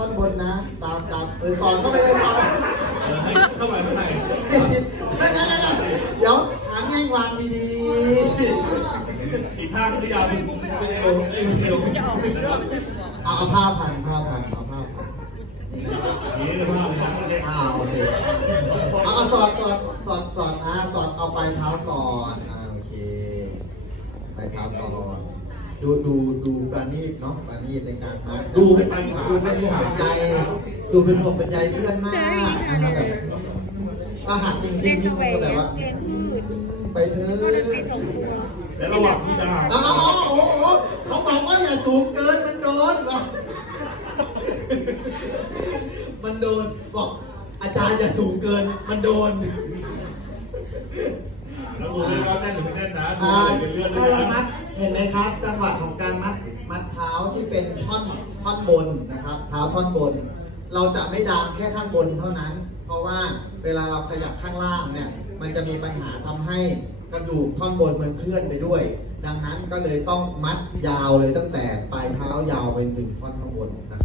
ท่อนบนนะ ตามตามเออสอนก็ไม่ได้สอนเออให้เข้ามาเท่าไหร่ไม่ชิดไม่งั้นไม่งั้นเดี๋ยวหาแง่งวางดีอีกท่าที่ยาวเป็นเป็นเอวเอ้ยเอวจะออกอีกรอบจะบอกๆเอาเอาผ้าพันผ้าพันเอาผ้าพันนี่เลยว่าเป็นโอเคอ่าโอเคเอาเอาสอดสอดสอดสอดอะสอดเอาปลายเท้าก่อนอ่า ดูดูดูปราณีตเนาะปราณีตในการมัดดูให้ไปขาดูเป็นห่วงเป็นใยดูเป็นห่วงเป็นใยเพื่อนมากนะครับแบบถ้าหักจริงเล่นๆจะนี่ไปก็แบบว่าเรียนพืชไปเถอะก็เลยไปส่งตัวและระหว่างที่ดาอ้าวโอ้โหเขาบอกว่าอย่าสูงเกินมันโดนบอกมันโดนบอกอาจารย์อย่าสูงเกินมันโดนแล้วดูด้วยว่าแน่นหรือไม่แน่นนะดูอ่าอะไรเป็นเลือดด้ถ้าวยเรามันะด เห็นไหมครับ จังหวะของการมัดมัดเท้าที่เป็นท่อนท่อนบนนะครับ เท้าท่อนบน เราจะไม่ดามแค่ข้างบนเท่านั้น เพราะว่าเวลาเราขยับข้างล่างเนี่ย มันจะมีปัญหาทำให้กระดูกท่อนบนมันเคลื่อนไปด้วย ดังนั้นก็เลยต้องมัดยาวเลยตั้งแต่ปลายเท้ายาวไปถึงท่อนข้างบนนะครับ